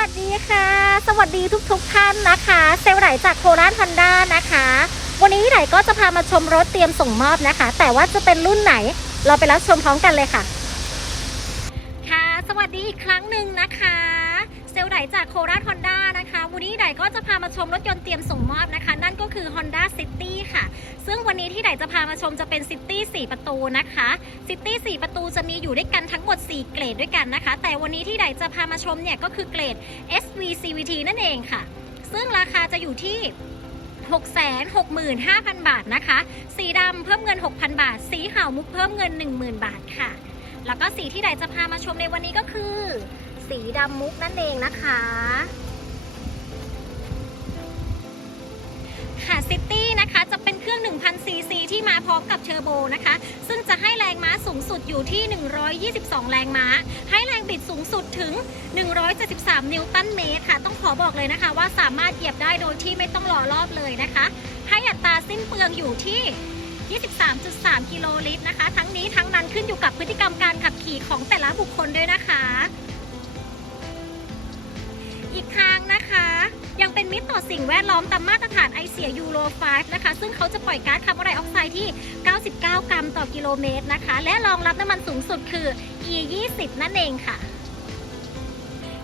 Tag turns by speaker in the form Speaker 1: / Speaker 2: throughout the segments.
Speaker 1: วัสดีค่ะ สวัสดีทุกๆท่านนะคะ เซลล์ไหลจากโคราชฮอนด้านะคะ วันนี้ไหลก็จะพามาชมรถเตรียมส่งมอบนะคะ แต่ว่าจะเป็นรุ่นไหน เราไปรับชมพร้อมกันเลยค่ะ ค่ะ สวัสดีอีกครั้งหนึ่งนะคะ จากโคราชฮอนด้านะคะวันนี้ไหนก็จะพามาชมรถยนต์เตรียมส่งมอบนะคะ นั่นก็คือ Honda City ค่ะ ซึ่งวันนี้ที่ไหนจะพามาชมจะเป็น City 4 ประตูนะคะ City 4 ประตูจะมีอยู่ด้วยกันทั้งหมด 4 เกรดด้วยกันนะคะ แต่วันนี้ที่ไหนจะพามาชมเนี่ยก็คือเกรด SV CVT นั่นเองค่ะ ซึ่งราคาจะอยู่ที่665,000 บาทนะคะ สีดำเพิ่มเงิน 6,000 บาท สีขาวมุกเพิ่มเงิน 10,000 บาทค่ะ แล้วก็สีที่ไหนจะพามาชมในวันนี้ก็คือ สีดำมุกนั่นเองนะคะค่ะซิตี้นะคะจะเป็นเครื่อง 1,000 ซีซีที่มาพร้อมกับเทอร์โบนะคะ ซึ่งจะให้แรงม้าสูงสุดอยู่ที่ 122 แรงม้า ให้แรงบิดสูงสุดถึง 173 นิวตันเมตรค่ะ ต้องขอบอกเลยนะคะว่าสามารถเหยียบได้โดยที่ไม่ต้องรอรอบเลยนะคะ ให้อัตราสิ้นเปลืองอยู่ที่ 23.3 กิโลลิตรนะคะ ทั้งนี้ทั้งนั้นขึ้นอยู่กับพฤติกรรมการขับขี่ของแต่ละบุคคลด้วยนะคะ อีกทางนะคะ ยังเป็นมิตรต่อสิ่งแวดล้อมตามมาตรฐานไอเสียยูโร 5 นะคะ ซึ่งเขาจะปล่อยก๊าซคาร์บอนไดออกไซด์ที่ 99 กรัมต่อกิโลเมตรนะคะ และรองรับน้ำมันสูงสุดคือ E 20นั่นเองค่ะ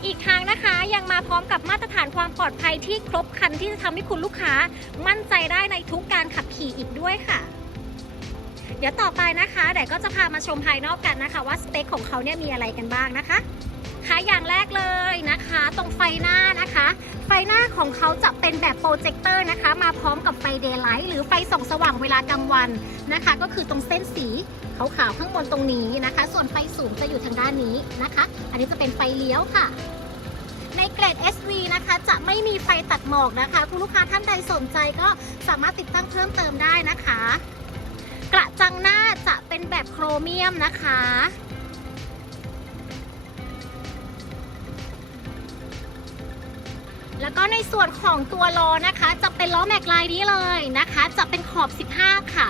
Speaker 1: อีกทางนะคะยังมาพร้อมกับมาตรฐานความปลอดภัยที่ครบครันที่จะทำให้คุณลูกค้ามั่นใจได้ในทุกการขับขี่อีกด้วยค่ะเดี๋ยวต่อไปนะคะเดี๋ยวก็จะพามาชมภายนอกกันนะคะ ว่าสเปคของเขาเนี่ยมีอะไรกันบ้างนะคะ ค่ะอย่างแรกเลยนะคะ ตรงไฟหน้านะคะ ไฟหน้าของเขาจะเป็นแบบโปรเจคเตอร์นะคะ มาพร้อมกับไฟเดย์ไลท์หรือไฟส่องสว่างเวลากลางวันนะคะ ก็คือตรงเส้นสีขาวๆข้างบนตรงนี้นะคะ ส่วนไฟสูงจะอยู่ทางด้านนี้นะคะ อันนี้จะเป็นไฟเลี้ยวค่ะ ในเกรด SV นะคะ จะไม่มีไฟตัดหมอกนะคะ คุณลูกค้าท่านใดสนใจก็สามารถติดตั้งเพิ่มเติมได้นะคะ กระจังหน้าจะเป็นแบบโครเมียมนะคะ แล้วก็ในส่วนของตัวล้อนะคะ จะเป็นล้อแม็กลายนี้เลยนะคะ จะเป็นขอบ 15 ค่ะ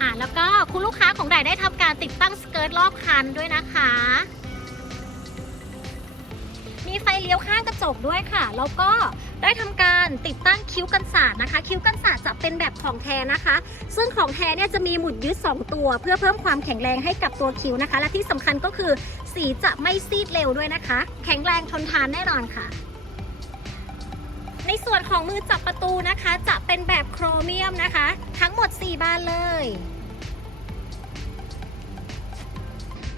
Speaker 1: อ่าแล้วก็คุณลูกค้าของใดได้ทำการติดตั้งสเกิร์ตรอบคันด้วยนะคะ มีไฟเลี้ยวข้างกระจกด้วยค่ะ แล้วก็ได้ทำการติดตั้งคิ้วกันศาสตร์นะคะ คิ้วกันศาสตร์จะเป็นแบบของแท้นะคะ ซึ่งของแท้เนี่ยจะมีหมุดยึด 2 ตัว เพื่อเพิ่มความแข็งแรงให้กับตัวคิ้วนะคะ และที่สำคัญก็คือสีจะไม่ซีดเร็วด้วยนะคะ แข็งแรงทนทานแน่นอนค่ะ ในส่วนของมือจับประตูนะคะ จะเป็นแบบโครเมียมนะคะ ทั้งหมด 4 บานเลย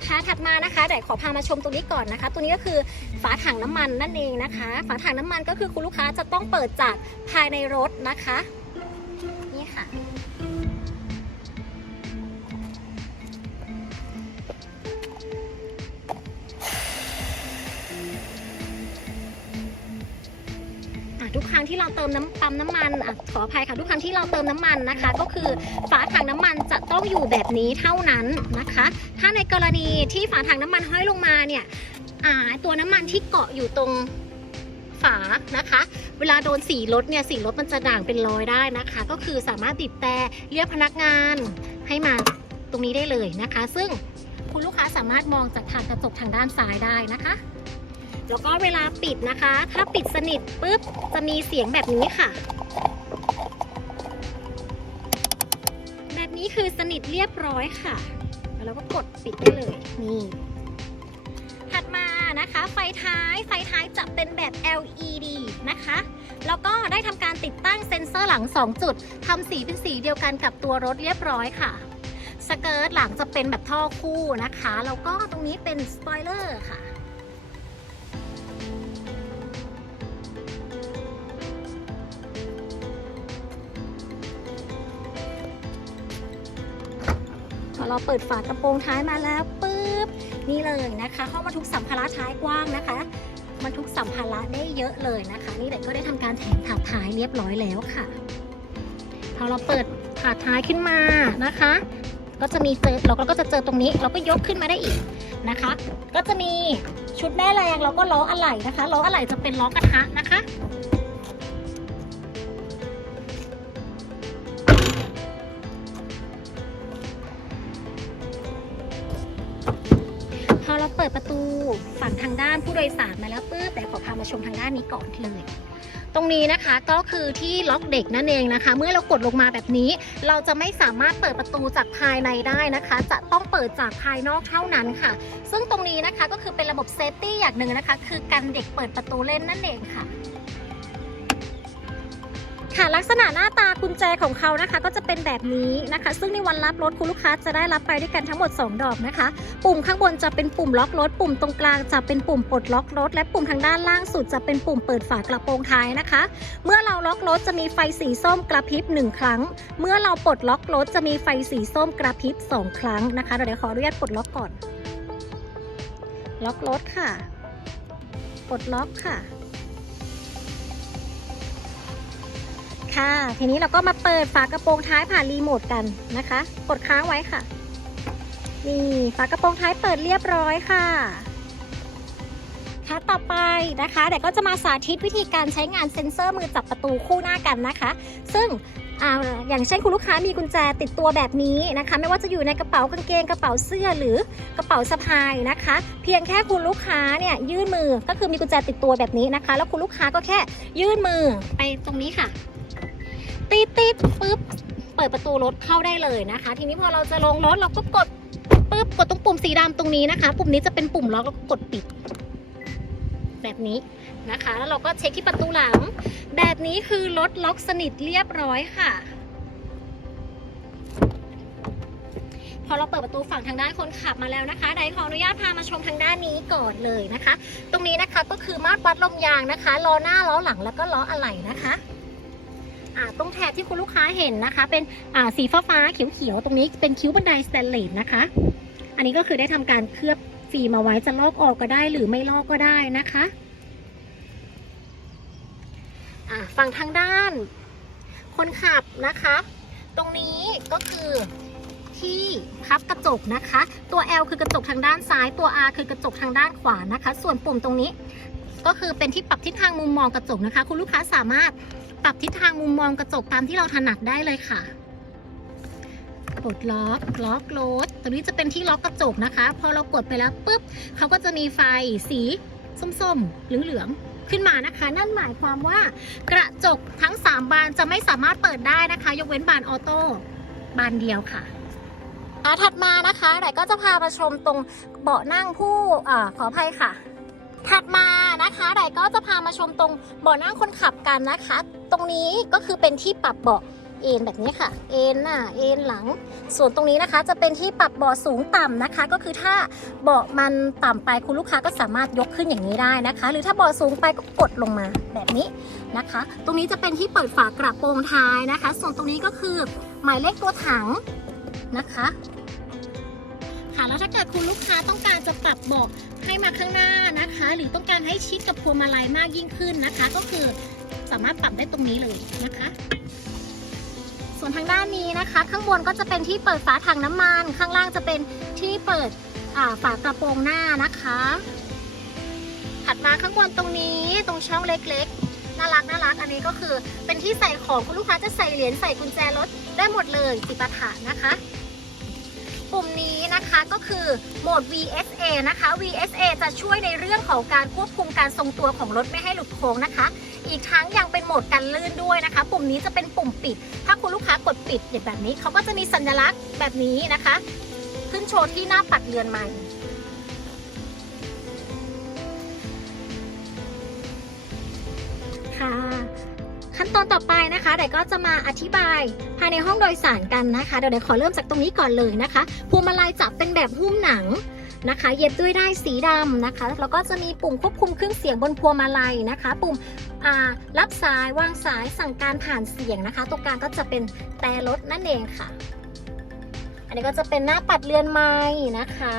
Speaker 1: ค่ะถัดมานะคะเดี๋ยวขอพามาชมตัวนี้ก่อนนะคะ ตัวนี้ก็คือฝาถังน้ำมันนั่นเองนะคะ ฝาถังน้ำมันก็คือคุณลูกค้าจะต้องเปิดจากภายในรถนะคะ นี่ค่ะ ทุกครั้งที่เราเติมน้ำปั๊มน้ำมันอขออภัยค่ะ ทุกครั้งที่เราเติมน้ำมันนะคะ ก็คือฝาถังน้ำมันจะต้องอยู่แบบนี้เท่านั้นนะคะ ถ้าในกรณีที่ฝาถังน้ำมันห้อยลงมาเนี่ยตัวน้ำมันที่เกาะอยู่ตรงฝานะคะ เวลาโดนสีรถเนี่ยสีรถมันจะด่างเป็นรอยได้นะคะ ก็คือสามารถบีบแต่เรียกพนักงานให้มาตรงนี้ได้เลยนะคะ ซึ่งคุณลูกค้าสามารถมองจากทางกระจกทางด้านซ้ายได้นะคะ แล้วก็เวลาปิดนะคะ ถ้าปิดสนิทปุ๊บจะมีเสียงแบบนี้ค่ะ แบบนี้คือสนิทเรียบร้อยค่ะ แล้วก็กดปิดได้เลยนี่ถัดมานะคะ ไฟท้ายไฟท้ายจะเป็นแบบ LED นะคะ แล้วก็ได้ทำการติดตั้งเซ็นเซอร์หลัง 2 จุดทำสีเป็นสีเดียวกันกับตัวรถเรียบร้อยค่ะสเกิร์ตหลังจะเป็นแบบท่อคู่นะคะ แล้วก็ตรงนี้เป็นสปอยเลอร์ค่ะ เราเปิดฝากระโปรงท้ายมาแล้วปุ๊บนี่เลยนะคะ เข้ามาทุกสัมภาระท้ายกว้างนะคะมันทุกสัมภาระได้เยอะเลยนะคะ นี่เลยก็ได้ทำการแถมถาดท้ายเรียบร้อยแล้วค่ะพอเราเปิดถาดท้ายขึ้นมานะคะ ก็จะมีเจอเราก็จะเจอตรงนี้ เราก็ยกขึ้นมาได้อีกนะคะ ก็จะมีชุดแม่แรงแล้วก็ล้ออะไหล่นะคะล้ออะไหล่จะเป็นล้อกระทะนะคะ ปิดปิดประตูฝั่งทางด้านผู้โดยสารมาแล้วปุ๊บแต่ขอพามาชมทางด้านนี้ก่อนเลย ตรงนี้นะคะก็คือที่ล็อกเด็กนั่นเองนะคะ เมื่อเรากดลงมาแบบนี้ เราจะไม่สามารถเปิดประตูจากภายในได้นะคะ จะต้องเปิดจากภายนอกเท่านั้นค่ะ ซึ่งตรงนี้นะคะก็คือเป็นระบบเซฟตี้อย่างหนึ่งนะคะ คือการเด็กเปิดประตูเล่นนั่นเองค่ะ ค่ะลักษณะหน้าตากุญแจของเขานะคะ ก็จะเป็นแบบนี้นะคะ ซึ่งในวันรับรถคุณลูกค้าจะได้รับไปด้วยกันทั้งหมด 2 ดอกนะคะ ปุ่มข้างบนจะเป็นปุ่มล็อกรถ ปุ่มตรงกลางจะเป็นปุ่มปลดล็อกรถ และปุ่มทางด้านล่างสุดจะเป็นปุ่มเปิดฝากระโปรงท้ายนะคะ เมื่อเราล็อกรถจะมีไฟสีส้มกระพริบหนึ่งครั้ง เมื่อเราปลดล็อกรถจะมีไฟสีส้มกระพริบสองครั้งนะคะเดี๋ยวขออนุญาตปลดล็อกก่อน ล็อกรถค่ะ ปลดล็อกค่ะ ค่ะ ทีนี้เราก็มาเปิดฝากระโปรงท้ายผ่านรีโมทกันนะคะ กดค้างไว้ค่ะ นี่ฝากระโปรงท้ายเปิดเรียบร้อยค่ะค่ะต่อไปนะคะเดี๋ยวก็จะมาสาธิตวิธีการใช้งานเซ็นเซอร์มือจับประตูคู่หน้ากันนะคะ ซึ่งออย่างเช่นคุณลูกค้ามีกุญแจติดตัวแบบนี้นะคะ ไม่ว่าจะอยู่ในกระเป๋ากางเกงกระเป๋าเสื้อหรือกระเป๋าสะพายนะคะ เพียงแค่คุณลูกค้าเนี่ยยื่นมือก็คือมีกุญแจติดตัวแบบนี้นะคะ แล้วคุณลูกค้าก็แค่ยื่นมือไปตรงนี้ค่ะ ตีดตีดปุ๊บเปิดประตูรถเข้าได้เลยนะคะ ทีนี้พอเราจะลงรถเราก็กดปุ๊บกดตรงปุ่มสีดำตรงนี้นะคะ ปุ่มนี้จะเป็นปุ่มล็อกแล้วก็กดปิด แบบนี้นะคะ แล้วเราก็เช็คที่ประตูหลัง แบบนี้คือรถล็อกสนิทเรียบร้อยค่ะ พอเราเปิดประตูฝั่งทางด้านคนขับมาแล้วนะคะไดขออนุญาตพามาชมทางด้านนี้ก่อนเลยนะคะ ตรงนี้นะคะก็คือมาตรวัดลมยางนะคะล้อหน้าล้อหลังแล้วก็ล้ออะไหล่นะคะ ตรงแถบที่คุณลูกค้าเห็นนะคะ เป็นสีฟ้าฟ้าเขียวๆตรงนี้เป็นคิ้วบันไดสแตนเลสนะคะ อันนี้ก็คือได้ทำการเคลือบฟิล์มเอาไว้จะลอกออกก็ได้หรือไม่ลอกก็ได้นะคะฝั่งทางด้าน คนขับนะคะ ตรงนี้ก็คือที่พับกระจกนะคะ ตัว L คือกระจกทางด้านซ้ายตัว R คือกระจกทางด้านขวานะคะ ส่วนปุ่มตรงนี้ ก็คือเป็นที่ปรับทิศทางมุมมองกระจกนะคะ คุณลูกค้าสามารถ ปรับทิศทางมุมมองกระจกตามที่เราถนัดได้เลยค่ะกดล็อกล็อกรถตรงนี้จะเป็นที่ล็อกกระจกนะคะ พอเรากดไปแล้วปุ๊บเขาก็จะมีไฟสีส้มๆเหลืองๆขึ้นมานะคะ นั่นหมายความว่ากระจกทั้ง 3 บานจะไม่สามารถเปิดได้นะคะ ยกเว้นบานออโต้บานเดียวค่ะอ่าถัดมานะคะไหนก็จะพามาชมตรงเบาะนั่งผู้อขออภัยค่ะ ถัดมานะคะไดก็จะพามาชมตรงเบาะนั่งคนขับกันนะคะ ตรงนี้ก็คือเป็นที่ปรับเบาะเอนแบบนี้ค่ะ เอนหน้าเอนหลัง ส่วนตรงนี้นะคะจะเป็นที่ปรับเบาะสูงต่ำนะคะ ก็คือถ้าเบาะมันต่ำไปคุณลูกค้าก็สามารถยกขึ้นอย่างนี้ได้นะคะ หรือถ้าเบาะสูงไปก็กดลงมาแบบนี้นะคะ ตรงนี้จะเป็นที่เปิดฝากระโปรงท้ายนะคะ ส่วนตรงนี้ก็คือหมายเลขตัวถังนะคะ แล้วถ้าเกิดคุณลูกค้าต้องการจะปรับเบาะให้มาข้างหน้านะคะ หรือต้องการให้ชิดกับพวงมาลัยมากยิ่งขึ้นนะคะ ก็คือสามารถปรับได้ตรงนี้เลยนะคะ ส่วนทางด้านนี้นะคะ ข้างบนก็จะเป็นที่เปิดฝาถังน้ำมัน ข้างล่างจะเป็นที่เปิดฝากระโปรงหน้านะคะ ถัดมาข้างบนตรงนี้ตรงช่องเล็กๆ น่ารักน่ารักอันนี้ก็คือเป็นที่ใส่ของคุณลูกค้าจะใส่เหรียญใส่กุญแจรถได้หมดเลยติประถานนะคะ ปุ่มนี้นะคะก็คือโหมด VSA นะคะ VSA จะช่วยในเรื่องของการควบคุมการทรงตัวของรถไม่ให้หลุดโค้งนะคะ อีกทั้งยังเป็นโหมดกันลื่นด้วยนะคะ ปุ่มนี้จะเป็นปุ่มปิด ถ้าคุณลูกค้ากดปิดแบบนี้เขาก็จะมีสัญลักษณ์แบบนี้นะคะ ขึ้นโชว์ที่หน้าปัดเรือนใหม่ ขั้นตอนต่อไปนะคะเดี๋ยวก็จะมาอธิบายภายในห้องโดยสารกันนะคะเดี๋ยวเดี๋ยวขอเริ่มจากตรงนี้ก่อนเลยนะคะพวงมาลัยจับเป็นแบบหุ้มหนังนะคะ เย็บด้วยได้ายสีดำนะคะ แล้วก็จะมีปุ่มควบคุมเครื่องเสียงบนพวงมาลัยนะคะ ปุ่มรับสายวางสายสั่งการผ่านเสียงนะคะ ตรงกลางก็จะเป็นแต่รถนั่นเองค่ะ อันนี้ก็จะเป็นหน้าปัดเรือนไม้นะคะ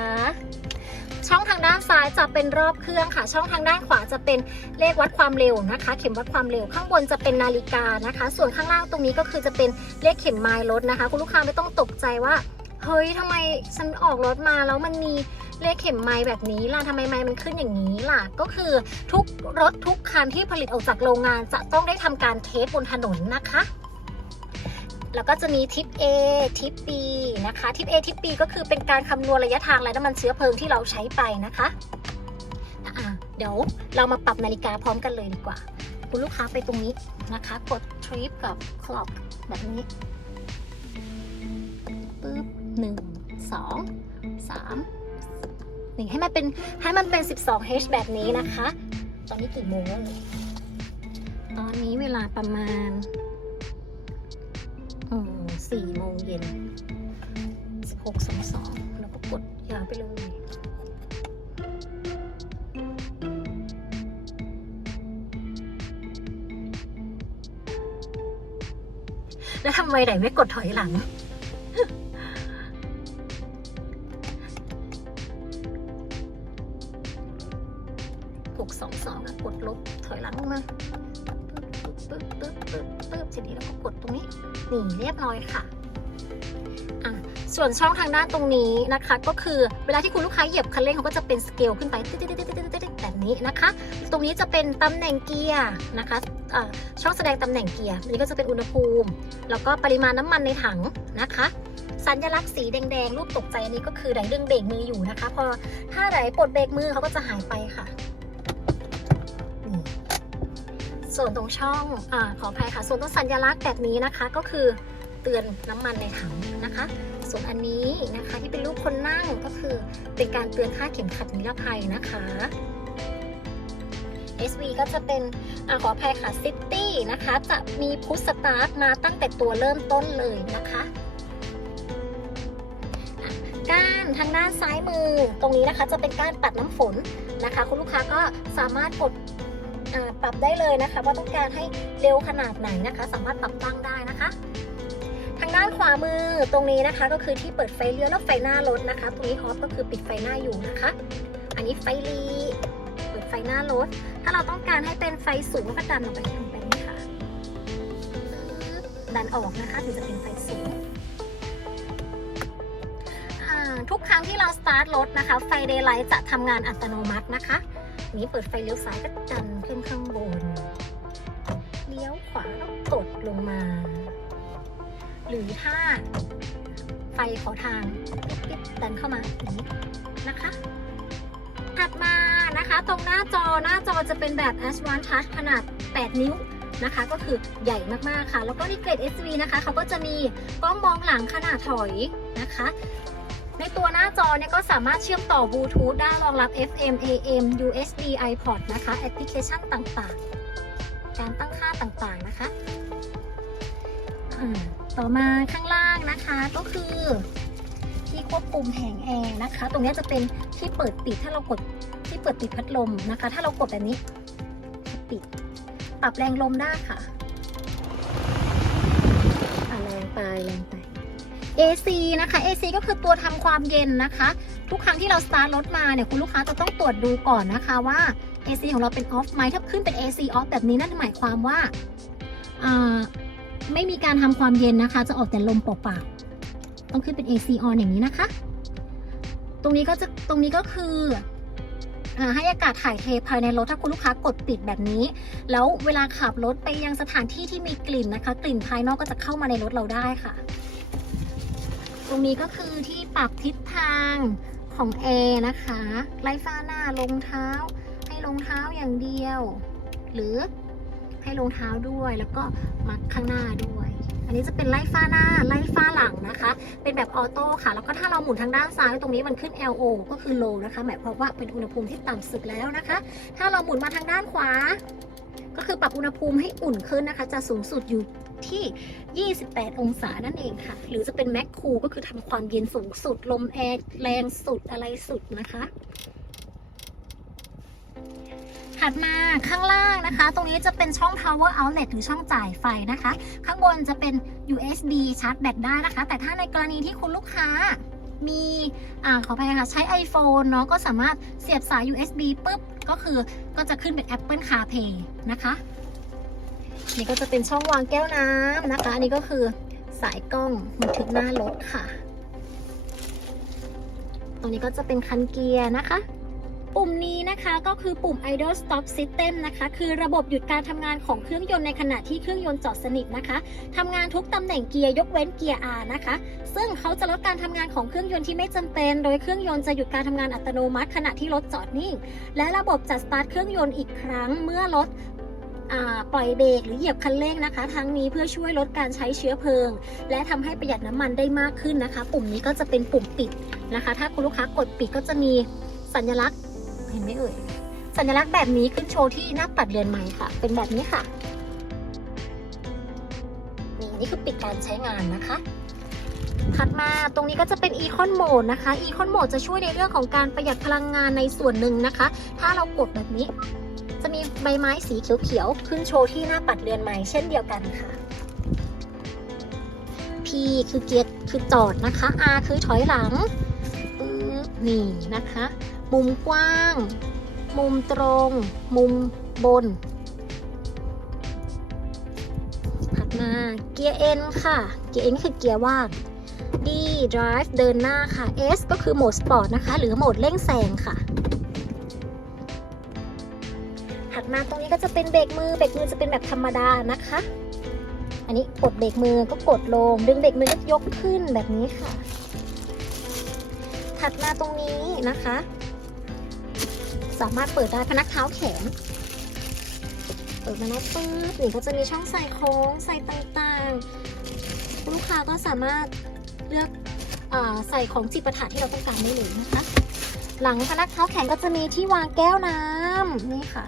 Speaker 1: ช่องทางด้านซ้ายจะเป็นรอบเครื่องค่ะ ช่องทางด้านขวาจะเป็นเลขวัดความเร็วนะคะ เข็มวัดความเร็ว ข้างบนจะเป็นนาฬิกานะคะ ส่วนข้างล่างตรงนี้ก็คือจะเป็นเลขเข็มไมล์รถนะคะ คุณลูกค้าไม่ต้องตกใจว่าเฮ้ยทำไมฉันออกรถมาแล้วมันมีเลขเข็มไมล์แบบนี้ล่ะทำไมไมล์มันขึ้นอย่างนี้ล่ะ ก็คือทุกรถทุกคันที่ผลิตออกจากโรงงานจะต้องได้ทำการเทสบนถนนนะคะ แล้วก็จะมีทิป A ทิป B นะคะทิป A ทิป B ก็คือเป็นการคำนวณระยะทางและน้ำมันเชื้อเพลิงที่เราใช้ไปนะคะะเดี๋ยวเรามาปรับนาฬิกาพร้อมกันเลยดีกว่า คุณลูกค้าไปตรงนี้นะคะ กด trip กับ clock แบบนี้ปึ๊บหนึ่งสองสามนี่ให้มันเป็นให้มันเป็น 12 h แบบนี้นะคะ ตอนนี้กี่โมงแล้วตอนนี้เวลาประมาณ อืมสี่โมงเย็นสิบหกสองสองแล้วก็กดยาวไปเลย แล้วทำไมไหนไม่กดถอยหลังหกสองสองอะกดลบถอยหลังลงมา ปึ๊บปึ๊บปึ๊บปึ๊บปึ๊บทีนี้แล้วก็กดตรงนี้นี่เรียบร้อยค่ะอะ ส่วนช่องทางด้านตรงนี้นะคะ ก็คือเวลาที่คุณลูกค้าเหยียบคันเร่งเขาก็จะเป็นสเกลขึ้นไปตึ๊ดๆๆๆๆแบบนี้นะคะ ตรงนี้จะเป็นตำแหน่งเกียร์นะคะอ่าช่องแสดงตำแหน่งเกียร์อันนี้ก็จะเป็นอุณหภูมิ แล้วก็ปริมาณน้ำมันในถังนะคะสัญลักษณ์สีแดงๆ รูปตกใจอันนี้ก็คือไหนดึงเบรกมืออยู่นะคะ พอถ้าไหนปลดเบรกมือเขาก็จะหายไปค่ะนี่ ส่วนตรงช่องอาขออภัยค่ะ ส่วนตรงสัญลักษณ์แบบนี้นะคะ ก็คือเตือนน้ำมันในถังนะคะ ส่วนอันนี้นะคะที่เป็นรูปคนนั่งก็คือเป็นการเตือนค่าเข็มขัดนิรภัยนะคะ SV ก็จะเป็นอาขออภัยค่ะ City นะคะ จะมีพุทสตาร์ทมาตั้งแต่ตัวเริ่มต้นเลยนะคะก้านทางด้านซ้ายมือตรงนี้นะคะจะเป็นก้านปัดน้ำฝนนะคะ คุณลูกค้าก็สามารถกด ปรับได้เลยนะคะ ว่าต้องการให้เร็วขนาดไหนนะคะ สามารถปรับตั้งได้นะคะ ทางด้านขวามือตรงนี้นะคะ ก็คือที่เปิดไฟเลี้ยวและไฟหน้ารถนะคะ ตรงนี้ฮอฟก็คือปิดไฟหน้าอยู่นะคะ อันนี้ไฟลีเปิดไฟหน้ารถ ถ้าเราต้องการให้เป็นไฟสูงก็ดันออกไปทางแบบนี้ค่ะปึ๊บดันออกนะคะถึงจะเป็นไฟสูงทุกครั้งที่เราสตาร์ทรถนะคะ ไฟเดย์ไลท์จะทำงานอัตโนมัตินะคะนนี้เปิดไฟเลี้ยวซ้ายก็ดัน กดลงมา หรือถ้าไฟขอทางปิ๊บดันเข้ามาอย่างนี้นะคะ ถัดมานะคะตรงหน้าจอหน้าจอจะเป็นแบบ Advanced Touch ขนาด 8 นิ้วนะคะ ก็คือใหญ่มากๆค่ะ แล้วก็ในเกรด SV นะคะเขาก็จะมีกล้องมองหลังขนาดถอยนะคะ ในตัวหน้าจอเนี่ยก็สามารถเชื่อมต่อบลูทูธได้รองรับ FM AM USB iPod นะคะ แอปพลิเคชันต่างๆ การตั้งค่าต่างๆนะคะ ต่อมาข้างล่างนะคะก็คือที่ควบคุมแผงแอร์นะคะ ตรงนี้จะเป็นที่เปิดปิดถ้าเรากดที่เปิดปิดพัดลมนะคะ ถ้าเรากดแบบนี้ปิด ปรับแรงลมได้ค่ะแรงไปแรงไป AC นะคะ AC ก็คือตัวทำความเย็นนะคะ ทุกครั้งที่เราสตาร์ทรถมาเนี่ยคุณลูกค้าจะต้องตรวจดูก่อนนะคะว่า AC ของเราเป็นออฟไหมถ้าขึ้นเป็น AC off แบบนี้นั่นหมายความว่า ไม่มีการทำความเย็นนะคะ จะออกแต่ลมเปล่าๆต้องขึ้นเป็น AC on อย่างนี้นะคะ ตรงนี้ก็จะตรงนี้ก็คืออาให้อากาศถ่ายเทภายในรถถ้าคุณลูกค้ากดปิดแบบนี้ แล้วเวลาขับรถไปยังสถานที่ที่มีกลิ่นนะคะ กลิ่นภายนอกก็จะเข้ามาในรถเราได้ค่ะ ตรงนี้ก็คือที่ปรับทิศทางของแอร์นะคะ ไล่ฟ้าหน้าลงเท้า ให้ลงเท้าอย่างเดียว หรือ ให้ลงเท้าด้วย แล้วก็มัดข้างหน้าด้วย อันนี้จะเป็นไล่ฟ้าหน้าไล่ฟ้าหลังนะคะ เป็นแบบออโต้ค่ะ แล้วก็ถ้าเราหมุนทางด้านซ้ายตรงนี้มันขึ้น LO ก็คือ low นะคะ หมายความว่าเป็นอุณหภูมิที่ต่ำสุดแล้วนะคะ ถ้าเราหมุนมาทางด้านขวา ก็คือปรับอุณหภูมิให้อุ่นขึ้นนะคะ จะสูงสุดอยู่ที่ 28 องศานั่นเองค่ะ หรือจะเป็นแมคคูลก็คือทำความเย็นสูงสุด ลมแอร์แรงสุดอะไรสุดนะคะ ถัดมาข้างล่างนะคะ ตรงนี้จะเป็นช่อง power outlet หรือช่องจ่ายไฟนะคะ ข้างบนจะเป็น USB ชาร์จแบตได้นะคะ แต่ถ้าในกรณีที่คุณลูกค้ามีอ่าขออภัยค่ะ ใช้ iPhone เนาะก็สามารถเสียบสาย USB ปุ๊บ ก็คือก็จะขึ้นเป็น Apple CarPlay นะคะนี่ก็จะเป็นช่องวางแก้วน้ำนะคะ อันนี้ก็คือสายกล้องบันทึกหน้ารถค่ะ ตรงนี้ก็จะเป็นคันเกียร์นะคะ ปุ่มนี้นะคะก็คือปุ่ม idle stop system นะคะ คือระบบหยุดการทำงานของเครื่องยนต์ในขณะที่เครื่องยนต์จอดสนิทนะคะทำงานทุกตำแหน่งเกียร์ยกเว้นเกียร์ R นะคะ ซึ่งเขาจะลดการทำงานของเครื่องยนต์ที่ไม่จำเป็น โดยเครื่องยนต์จะหยุดการทำงานอัตโนมัติขณะที่รถจอดนิ่ง และระบบจะสตาร์ทเครื่องยนต์อีกครั้งเมื่อรถปล่อยเบรกหรือเหยียบคันเร่งนะคะ ทั้งนี้เพื่อช่วยลดการใช้เชื้อเพลิง และทำให้ประหยัดน้ำมันได้มากขึ้นนะคะ ปุ่มนี้ก็จะเป็นปุ่มปิดนะคะ ถ้าคุณลูกค้ากดปิดก็จะมีสัญลักษณ์ ห็นไหมเอ่ย สัญลักษณ์แบบนี้ขึ้นโชว์ที่หน้าปัดเรือนไม้ค่ะ เป็นแบบนี้ค่ะ นี่นี่คือปิดการใช้งานนะคะถัดมาตรงนี้ก็จะเป็น Econ Mode นะคะ Econ Mode จะช่วยในเรื่องของการประหยัดพลังงานในส่วนหนึ่งนะคะ ถ้าเรากดแบบนี้ จะมีใบไม้สีเขียวๆ ขึ้นโชว์ที่หน้าปัดเรือนไม้เช่นเดียวกันค่ะ P คือเกียร์คือจอดนะคะ R คือถอยหลังนี่นะคะ มุมกว้าง มุมตรง มุมบน ถัดมาเกียร์ N ค่ะ เกียร์ N คือเกียร์ว่าง D drive เดินหน้าค่ะ S ก็คือโหมดสปอร์ตนะคะ หรือโหมดเร่งแซงค่ะ ถัดมาตรงนี้ก็จะเป็นเบรกมือ เบรกมือจะเป็นแบบธรรมดานะคะ อันนี้กดเบรกมือก็กดลง ดึงเบรกมือก็ยกขึ้นแบบนี้ค่ะ ถัดมาตรงนี้นะคะ สามารถเปิดได้พนักเท้าแขน เปิดมาแล้วปึ๊บนี่ก็จะมีช่องใส่โค้งใส่ต่างๆ ลูกค้าก็สามารถเลือกอใส่ของจิปาถะที่เราต้องการได้เลยนะคะ หลังพนักเท้าแขนก็จะมีที่วางแก้วน้ำนี่ค่ะ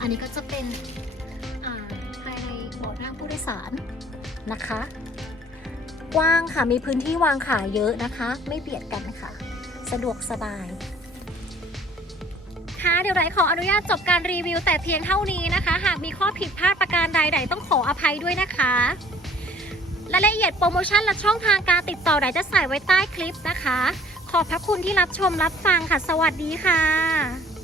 Speaker 1: อันนี้ก็จะเป็นอ่าภายในเบาะนั่งผู้โดยสารนะคะ กว้างค่ะมีพื้นที่วางขาเยอะนะคะ ไม่เบียดกันค่ะ สะดวกสบาย ค่ะเดี๋ยวไรขออนุญาตจบการรีวิวแต่เพียงเท่านี้นะคะ หากมีข้อผิดพลาดประการใดๆต้องขออภัยด้วยนะคะรายละเอียดโปรโมชั่นและช่องทางการติดต่อไหนจะใส่ไว้ใต้คลิปนะคะ ขอบพระคุณที่รับชมรับฟังค่ะ สวัสดีค่ะ